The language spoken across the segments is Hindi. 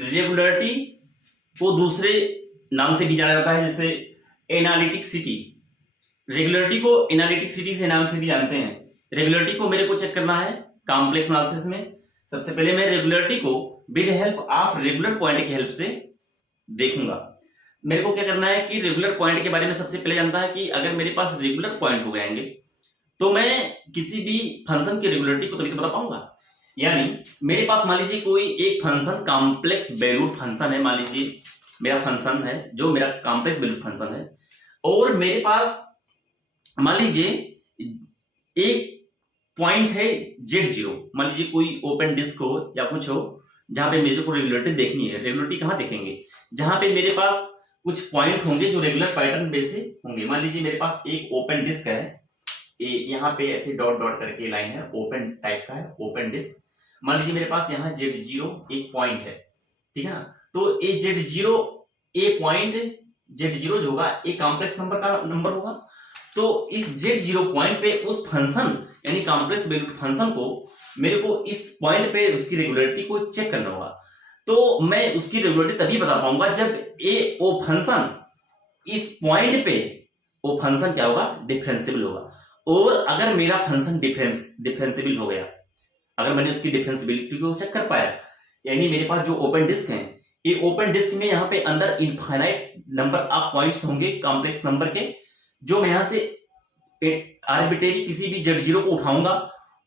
रेगुलरिटी को दूसरे नाम से भी जाना जाता है, जैसे एनालिटिकसिटी। रेगुलरिटी को एनालिटिकसिटी से नाम से भी जानते हैं। रेगुलरिटी को मेरे को चेक करना है कॉम्प्लेक्स एनालिसिस में। सबसे पहले मैं रेगुलरिटी को with help of regular point की हेल्प से देखूंगा। मेरे को क्या करना है कि रेगुलर पॉइंट के बारे में सबसे पहले जानता है कि अगर मेरे पास रेगुलर पॉइंट हो जाएंगे तो मैं किसी भी फंक्शन की रेगुलरिटी को तभी तो बता पाऊंगा। यानी मेरे पास मान लीजिए कोई एक फंक्शन कॉम्प्लेक्स वैल्यूड फंक्शन है, मान लीजिए मेरा फंक्शन है जो मेरा कॉम्प्लेक्स वैल्यूड फंक्शन है, और मेरे पास मान लीजिए एक पॉइंट है z0। मान लीजिए कोई ओपन डिस्क हो या कुछ हो जहां पे मेरे को रेगुलरिटी देखनी है। रेगुलरिटी कहां देखेंगे? जहां पे मेरे पास कुछ पॉइंट होंगे जो रेगुलर पैटर्न बेस से होंगे। मान लीजिए मेरे पास एक ओपन डिस्क है, यहाँ पे ऐसे डॉट डॉट करके लाइन है, ओपन टाइप का है ओपन डिस्क। मान लीजिए मेरे पास यहाँ z0 एक पॉइंट है, ठीक है ना। तो ये z0 ए पॉइंट z0 जो होगा एक कॉम्प्लेक्स नंबर का नंबर होगा। तो इस z0 पॉइंट पे उस फंक्शन यानी कॉम्प्लेक्स वैल्यूड फंक्शन को मेरे को इस पॉइंट पे उसकी रेगुलरिटी को चेक करना होगा। तो मैं उसकी रेगुलरिटी तभी बता पाऊंगा जब ए ओ फंक्शन इस पॉइंट पे वो फंक्शन क्या होगा? डिफरेंशिएबल होगा। और अगर मेरा फंक्शन डिफरेंशिएबल हो गया, अगर मैंने उसकी डिफरेंशिएबिलिटी को चेक कर पाया, यानी मेरे पास जो ओपन डिस्क है, ये ओपन डिस्क में यहाँ पे अंदर इनफाइनाइट नंबर ऑफ पॉइंट्स होंगे कॉम्प्लेक्स नंबर के, जो मैं यहाँ से आर्बिट्रेरी किसी भी z0 को उठाऊंगा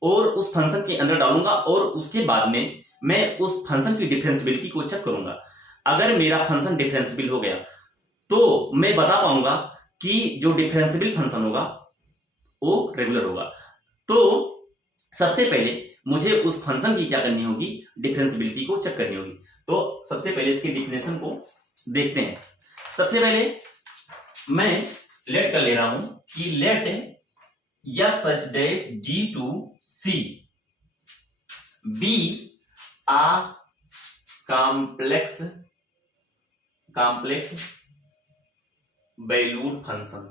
और उस फंक्शन के अंदर डालूंगा और उसके बाद में मैं उस फंक्शन की डिफरेंशिएबिलिटी को चेक करूंगा। अगर मेरा फंक्शन डिफरेंशिएबल हो गया तो मैं बता पाऊंगा कि जो डिफरेंशिएबल फंक्शन होगा वो रेगुलर होगा। तो सबसे पहले मुझे उस फंक्शन की क्या करनी होगी? डिफरेंशिएबिलिटी को चेक करनी होगी। तो सबसे पहले इसके डिफिनेशन को देखते हैं। सबसे पहले मैं लेट कर ले रहा हूं कि late f such that d to c be a complex valued function।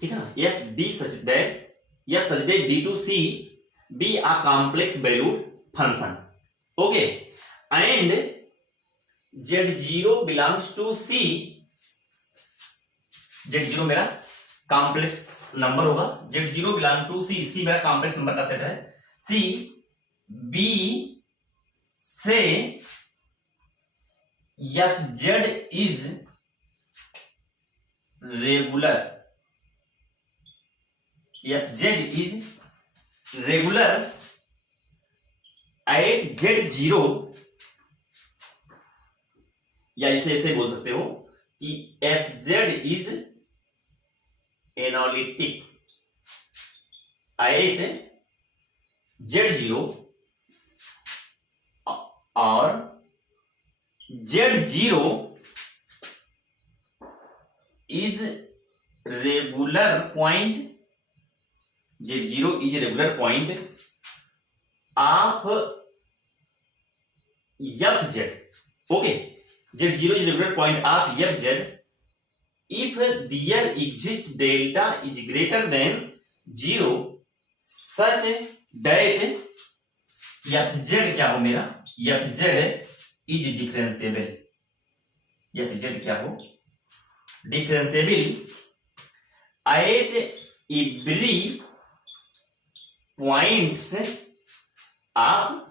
ठीक है ना। f such that d to c be a complex valued function, okay, and z0 belongs to c। z0 मेरा कॉम्प्लेक्स नंबर होगा, z0 belong to c, c मेरा कॉम्प्लेक्स नंबर का सेट है। c b से fz is regular, fz is regular at z0, या इसे ऐसे बोल सकते हो कि fz is analytic eight z0 और z0 is regular point, z0 is regular point of fz, okay. z0 is regular point of fz if there exists delta is greater than 0 such that fz क्या हो मेरा? fz is differentiable, fz क्या हो? differentiable at every points of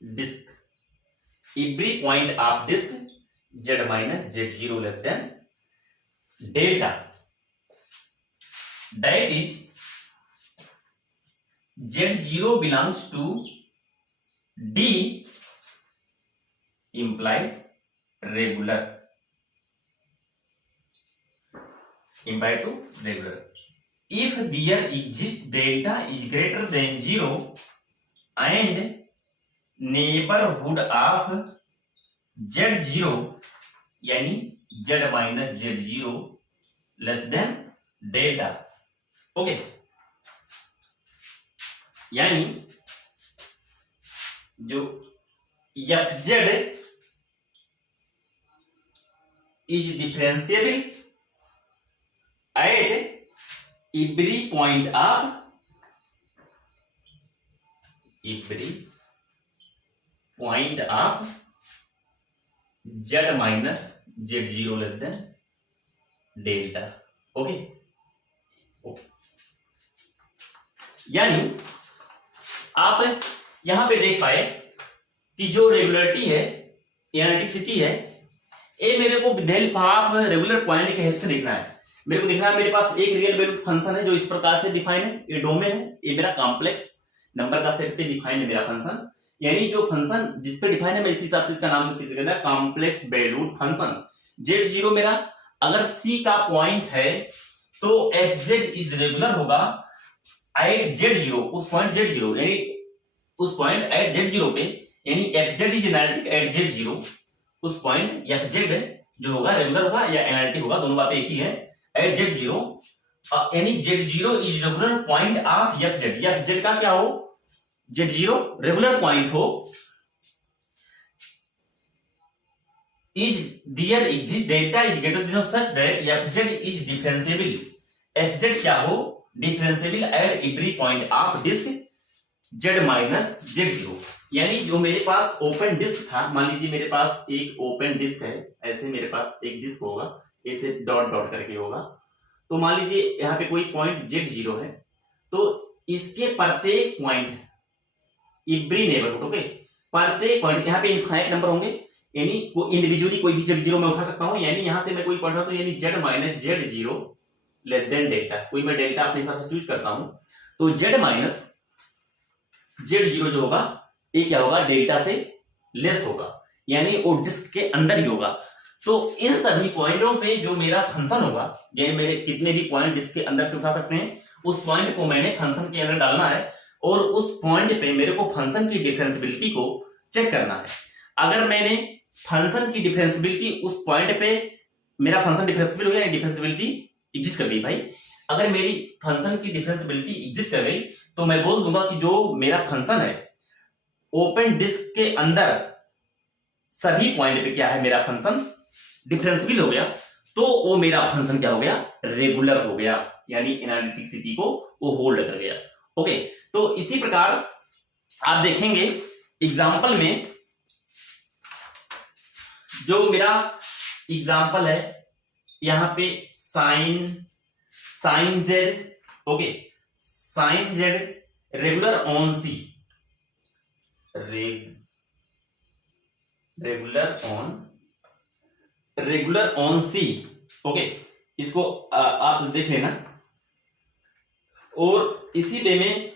disk, every point of disk z minus z0 less than delta, that is z0 belongs to d implies regular, imply to regular if there exists delta is greater than 0 and neighbourhood of z0 यानी z minus z0 less than delta, okay. यानी जो fz is differentiable eight every point of z minus z0 less than delta. Okay okay, यानी आप यहां पे देख पाए कि जो रेगुलरिटी है, एनालिटिसिटी है, ये मेरे को with help of regular point के हेल्प से देखना है। मेरे को देखना है मेरे पास एक रियल वैल्यूड फंक्शन है जो इस प्रकार से डिफाइन है, ये डोमेन है, ये मेरा कॉम्प्लेक्स नंबर का सेट पे डिफाइन है मेरा फंक्शन, यानी जो फंक्शन जिस पे डिफाइन है मैं इस हिसाब से इसका नाम लिख देता हूं कॉम्प्लेक्स वैल्यूड फंक्शन। z0 मेरा अगर c का पॉइंट है तो fz इज रेगुलर होगा एट z0, उस पॉइंट z0 यानी उस पॉइंट एट z0 पे, यानी fz is analytic eight z0, उस पॉइंट fz जो होगा रेगुलर होगा या एनालिटिक होगा, दोनों बातें एक ही है, एट z0, यानी z0 is regular point of fz, fz का क्या हो, z0 रेगुलर पॉइंट हो, is there exist delta is greater than such that fz is differentiable, fz क्या हो, differentiable at every point of disc z minus z0, यानी जो मेरे पास ओपन डिस्क था, मान लीजिए मेरे पास एक ओपन डिस्क है, ऐसे मेरे पास एक डिस्क होगा, ऐसे डॉट डॉट करके होगा, तो मान लीजिए यहाँ पे कोई पॉइंट z0 है, तो इसके प्रत्येक पॉइंट एवरी नेबरहुड, ओके, प्रत्येक पॉइंट यहाँ पे इनफाइनाइट नंबर होंगे, यानी इंडिविजुअली कोई भी z0 मैं उठा सकता हूं, यानी यहां से मैं कोई पॉइंट तो यानी z minus z0 less than delta, कोई मैं डेल्टा अपने हिसाब से चूज करता हूं, तो z माइनस z0 जो होगा ये क्या होगा, डेल्टा से लेस होगा, यानी वो डिस्क के अंदर ही होगा। तो इन सभी पॉइंटों पे जो मेरा फंक्शन होगा, यानी मेरे कितने भी पॉइंट डिस्क के अंदर से उठा सकते हैं, उस पॉइंट को मैंने फंक्शन के अंदर डालना है और उस पॉइंट पे मेरे को फंक्शन की डिफरेंशिएबिलिटी को चेक करना है। अगर मैंने फंक्शन की डिफरेंशिएबिलिटी उस पॉइंट पे, मेरा फंक्शन डिफरेंशिएबल हो गया, डिफरेंशिएबिलिटी एग्जिस्ट कर गई भाई, अगर मेरी फंक्शन की डिफरेंशिएबिलिटी एग्जिस्ट कर गई तो मैं बोल दूंगा कि जो मेरा फंक्शन है ओपन डिस्क के अंदर सभी पॉइंट पे क्या है, मेरा फंक्शन डिफरेंशिएबल हो गया, तो वो मेरा फंक्शन क्या हो गया, रेगुलर हो गया, यानी एनालिटिसिटी को वो होल्ड कर गया। ओके, तो इसी प्रकार आप देखेंगे एग्जाम्पल में, जो मेरा एग्जाम्पल है यहां पे sine z, okay, sine z regular on C, regular on C, okay, इसको आप देख लेना। और इसी वे में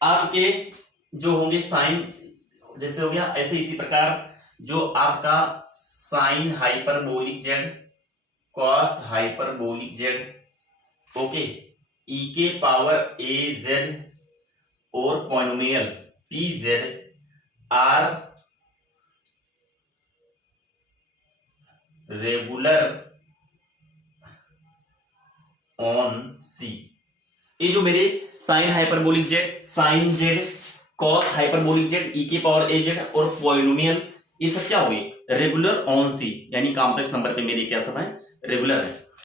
आपके जो होंगे साइन जैसे हो गया, ऐसे इसी प्रकार जो आपका sine hyperbolic z, cos hyperbolic z, okay, e के पावर ए जेड और polynomial p z are regular on C. ये जो मेरे sine hyperbolic z, sine z, cos hyperbolic z, e के पावर ए जेड और पॉलिनोमियल, ये सब क्या हो गए, रेगुलर ऑन सी, यानी कॉम्प्लेक्स नंबर पे मेरे क्या सब है, रेगुलर है।